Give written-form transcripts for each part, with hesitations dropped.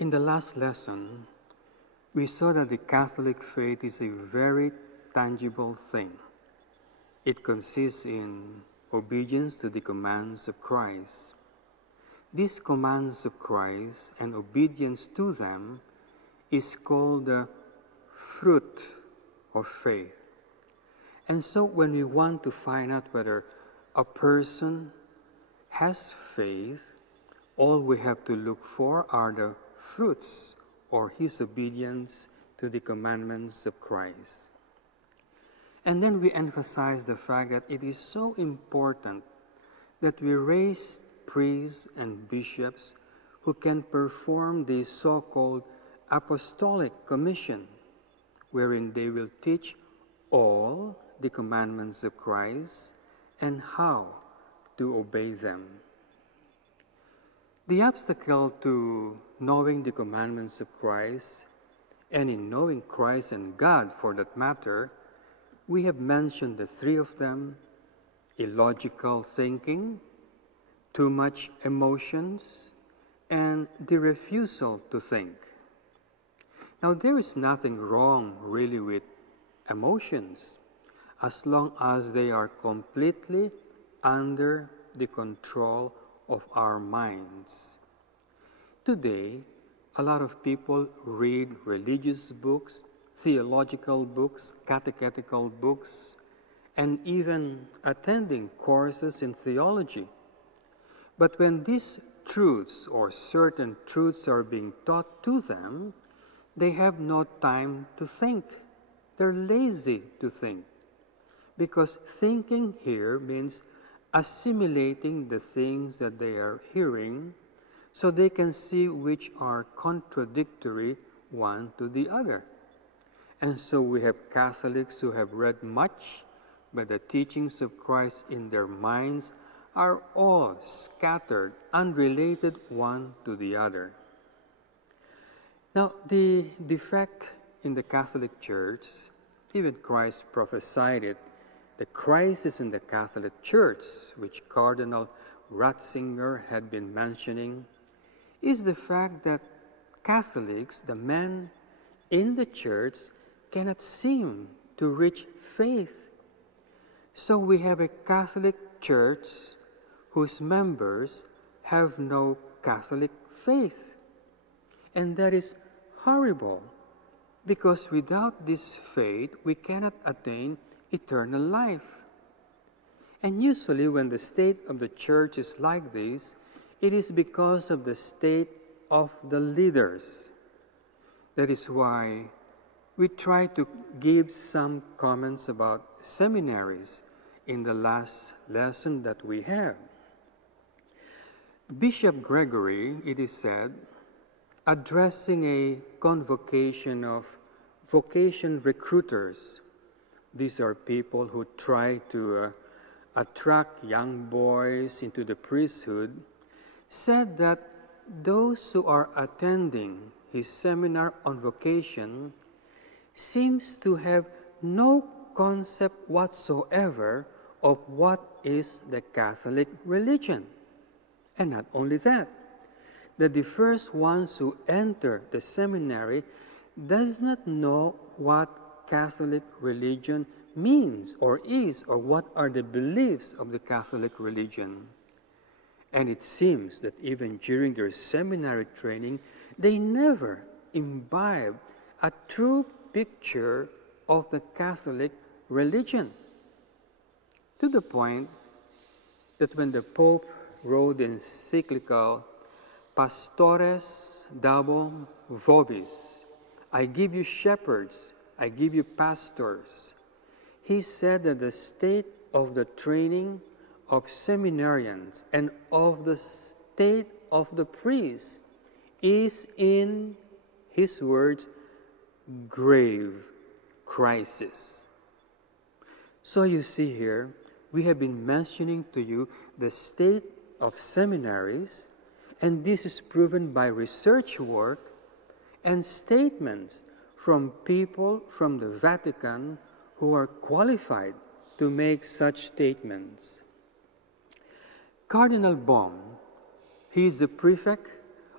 In the last lesson, we saw that the Catholic faith is a very tangible thing. It consists in obedience to the commands of Christ. These commands of Christ and obedience to them is called the fruit of faith. And so when we want to find out whether a person has faith, all we have to look for are the fruits or his obedience to the commandments of Christ. And then we emphasize the fact that it is so important that we raise priests and bishops who can perform the so-called apostolic commission, wherein they will teach all the commandments of Christ and how to obey them. The obstacle to knowing the commandments of Christ, and in knowing Christ and God for that matter, we have mentioned the three of them: illogical thinking, too much emotions, and the refusal to think. Now, there is nothing wrong really with emotions as long as they are completely under the control of our minds. Today, a lot of people read religious books, theological books, catechetical books, and even attending courses in theology. But when these truths or certain truths are being taught to them, they have no time to think. They're lazy to think. Because thinking here means assimilating the things that they are hearing so they can see which are contradictory one to the other. And so we have Catholics who have read much, but the teachings of Christ in their minds are all scattered, unrelated one to the other. Now, the defect in the Catholic Church, even Christ prophesied it, the crisis in the Catholic Church, which Cardinal Ratzinger had been mentioning, is the fact that Catholics, the men in the Church, cannot seem to reach faith. So we have a Catholic Church whose members have no Catholic faith. And that is horrible, because without this faith, we cannot attain eternal life. And usually when the state of the church is like this, it is because of the state of the leaders. That is why we try to give some comments about seminaries in the last lesson that we have. Bishop Gregory, it is said, addressing a convocation of vocation recruiters. These are people who try to attract young boys into the priesthood, said that those who are attending his seminar on vocation seems to have no concept whatsoever of what is the Catholic religion. And not only that, that the first ones who enter the seminary does not know what Catholic religion means or is, or what are the beliefs of the Catholic religion. And it seems that even during their seminary training, they never imbibe a true picture of the Catholic religion. To the point that when the Pope wrote the encyclical Pastores Dabo Vobis. I give you shepherds, I give you pastors. He said that the state of the training of seminarians and of the state of the priests is, in his words, grave crisis. So you see here, we have been mentioning to you the state of seminaries, and this is proven by research work and statements from people from the Vatican who are qualified to make such statements. Cardinal Baum, he is the prefect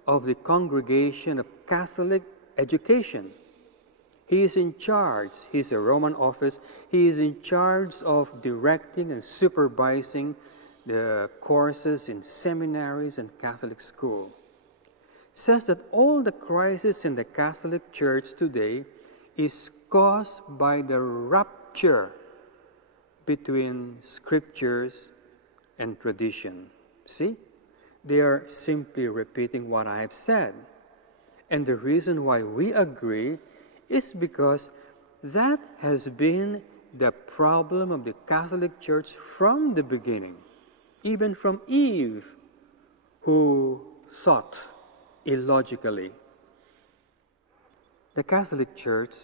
of the Congregation of Catholic Education. He is in charge, he's a Roman office, he is in charge of directing and supervising the courses in seminaries and Catholic school. Says that all the crisis in the Catholic Church today is caused by the rupture between scriptures and tradition. See? They are simply repeating what I have said. And the reason why we agree is because that has been the problem of the Catholic Church from the beginning, even from Eve, who thought illogically. The Catholic Church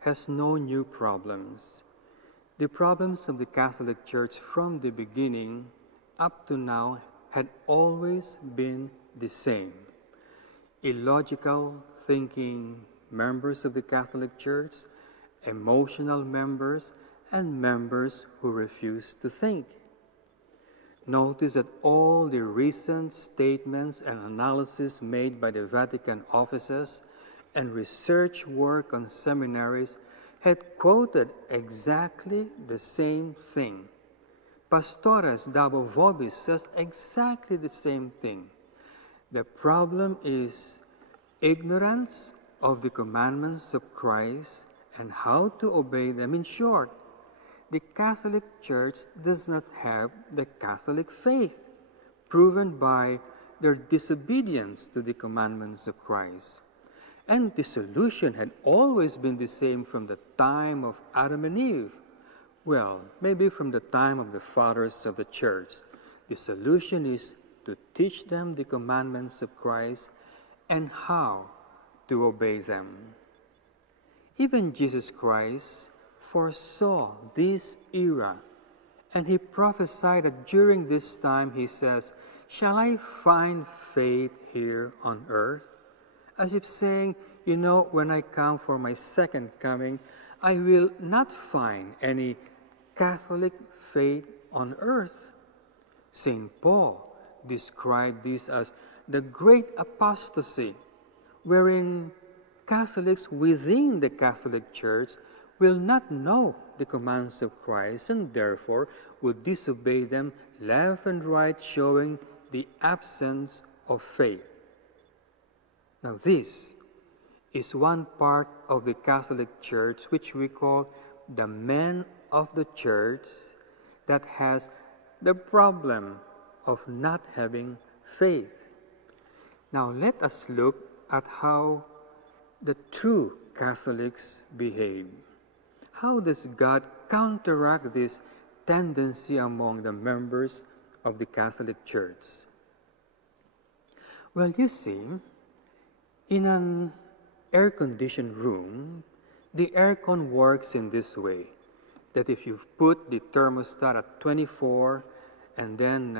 has no new problems. The problems of the Catholic Church from the beginning up to now had always been the same. Illogical thinking members of the Catholic Church, emotional members, and members who refuse to think. Notice that all the recent statements and analysis made by the Vatican offices and research work on seminaries had quoted exactly the same thing. Pastores Dabo Vobis says exactly the same thing. The problem is ignorance of the commandments of Christ and how to obey them. In short, the Catholic Church does not have the Catholic faith, proven by their disobedience to the commandments of Christ. And the solution had always been the same from the time of Adam and Eve. Well, maybe from the time of the fathers of the Church. The solution is to teach them the commandments of Christ and how to obey them. Even Jesus Christ foresaw this era, and he prophesied that during this time, he says, "Shall I find faith here on earth?" As if saying, when I come for my second coming, I will not find any Catholic faith on earth. St. Paul described this as the great apostasy, wherein Catholics within the Catholic Church will not know the commands of Christ and therefore would disobey them left and right, showing the absence of faith. Now this is one part of the Catholic Church which we call the men of the Church that has the problem of not having faith. Now let us look at how the true Catholics behave. How does God counteract this tendency among the members of the Catholic Church? Well, you see, in an air-conditioned room, the aircon works in this way, that if you put the thermostat at 24 and then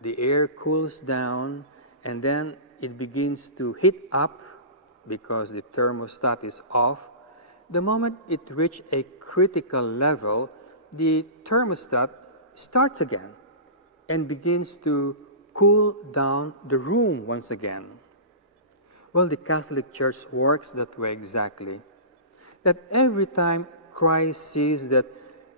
the air cools down and then it begins to heat up because the thermostat is off, the moment it reaches a critical level, the thermostat starts again and begins to cool down the room once again. Well, the Catholic Church works that way exactly. That every time Christ sees that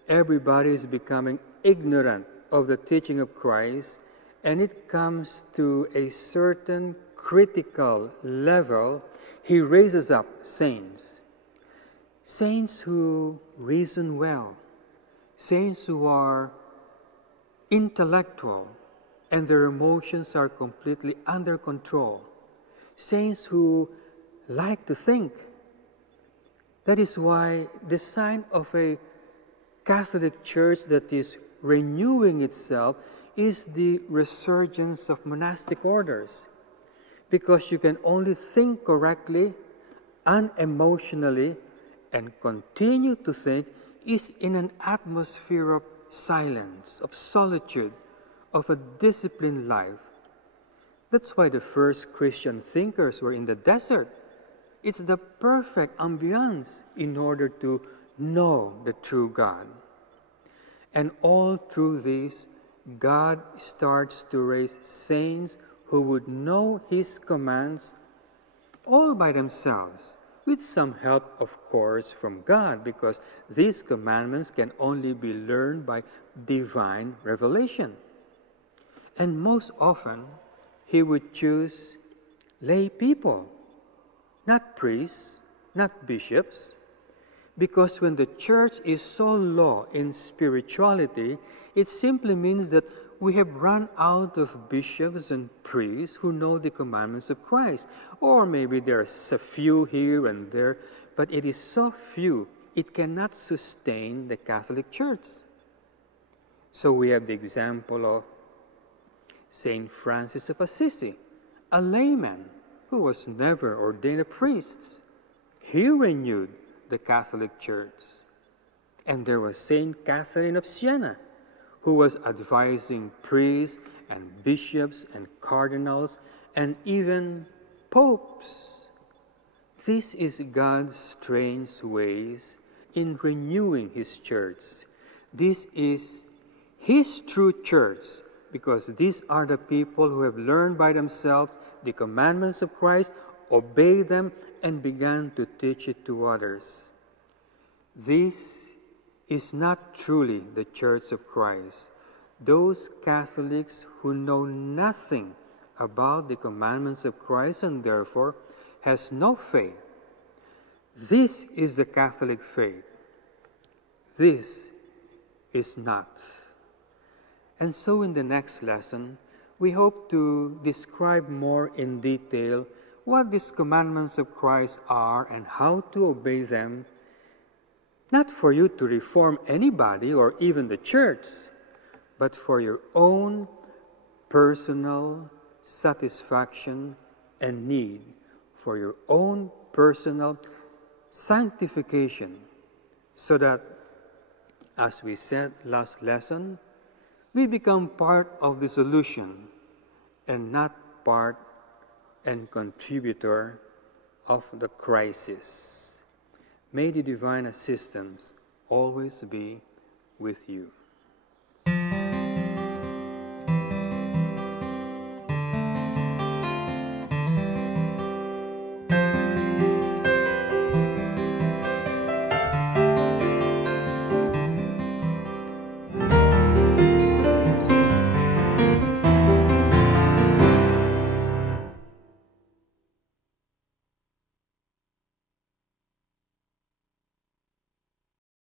everybody is becoming ignorant of the teaching of Christ, and it comes to a certain critical level, he raises up saints. Saints who reason well, saints who are intellectual, and their emotions are completely under control. Saints who like to think. That is why the sign of a Catholic Church that is renewing itself is the resurgence of monastic orders. Because you can only think correctly, unemotionally, and continue to think is in an atmosphere of silence, of solitude, of a disciplined life. That's why the first Christian thinkers were in the desert. It's the perfect ambiance in order to know the true God. And all through this, God starts to raise saints who would know His commands all by themselves, with some help, of course, from God, because these commandments can only be learned by divine revelation. And most often, He would choose lay people, not priests, not bishops, because when the church is so low in spirituality, it simply means that we have run out of bishops and priests who know the commandments of Christ. Or maybe there's a few here and there, but it is so few, it cannot sustain the Catholic Church. So we have the example of Saint Francis of Assisi, a layman who was never ordained a priest. He renewed the Catholic Church. And there was Saint Catherine of Siena, who was advising priests and bishops and cardinals and even popes. This is God's strange ways in renewing His church. This is His true church, because these are the people who have learned by themselves the commandments of Christ, obeyed them, and began to teach it to others. This is not truly the Church of Christ. Those Catholics who know nothing about the commandments of Christ and therefore has no faith. This is the Catholic faith. This is not. And so in the next lesson, we hope to describe more in detail what these commandments of Christ are and how to obey them, not for you to reform anybody or even the church, but for your own personal satisfaction and need, for your own personal sanctification, so that, as we said last lesson, we become part of the solution and not part and contributor of the crisis. May the divine assistance always be with you.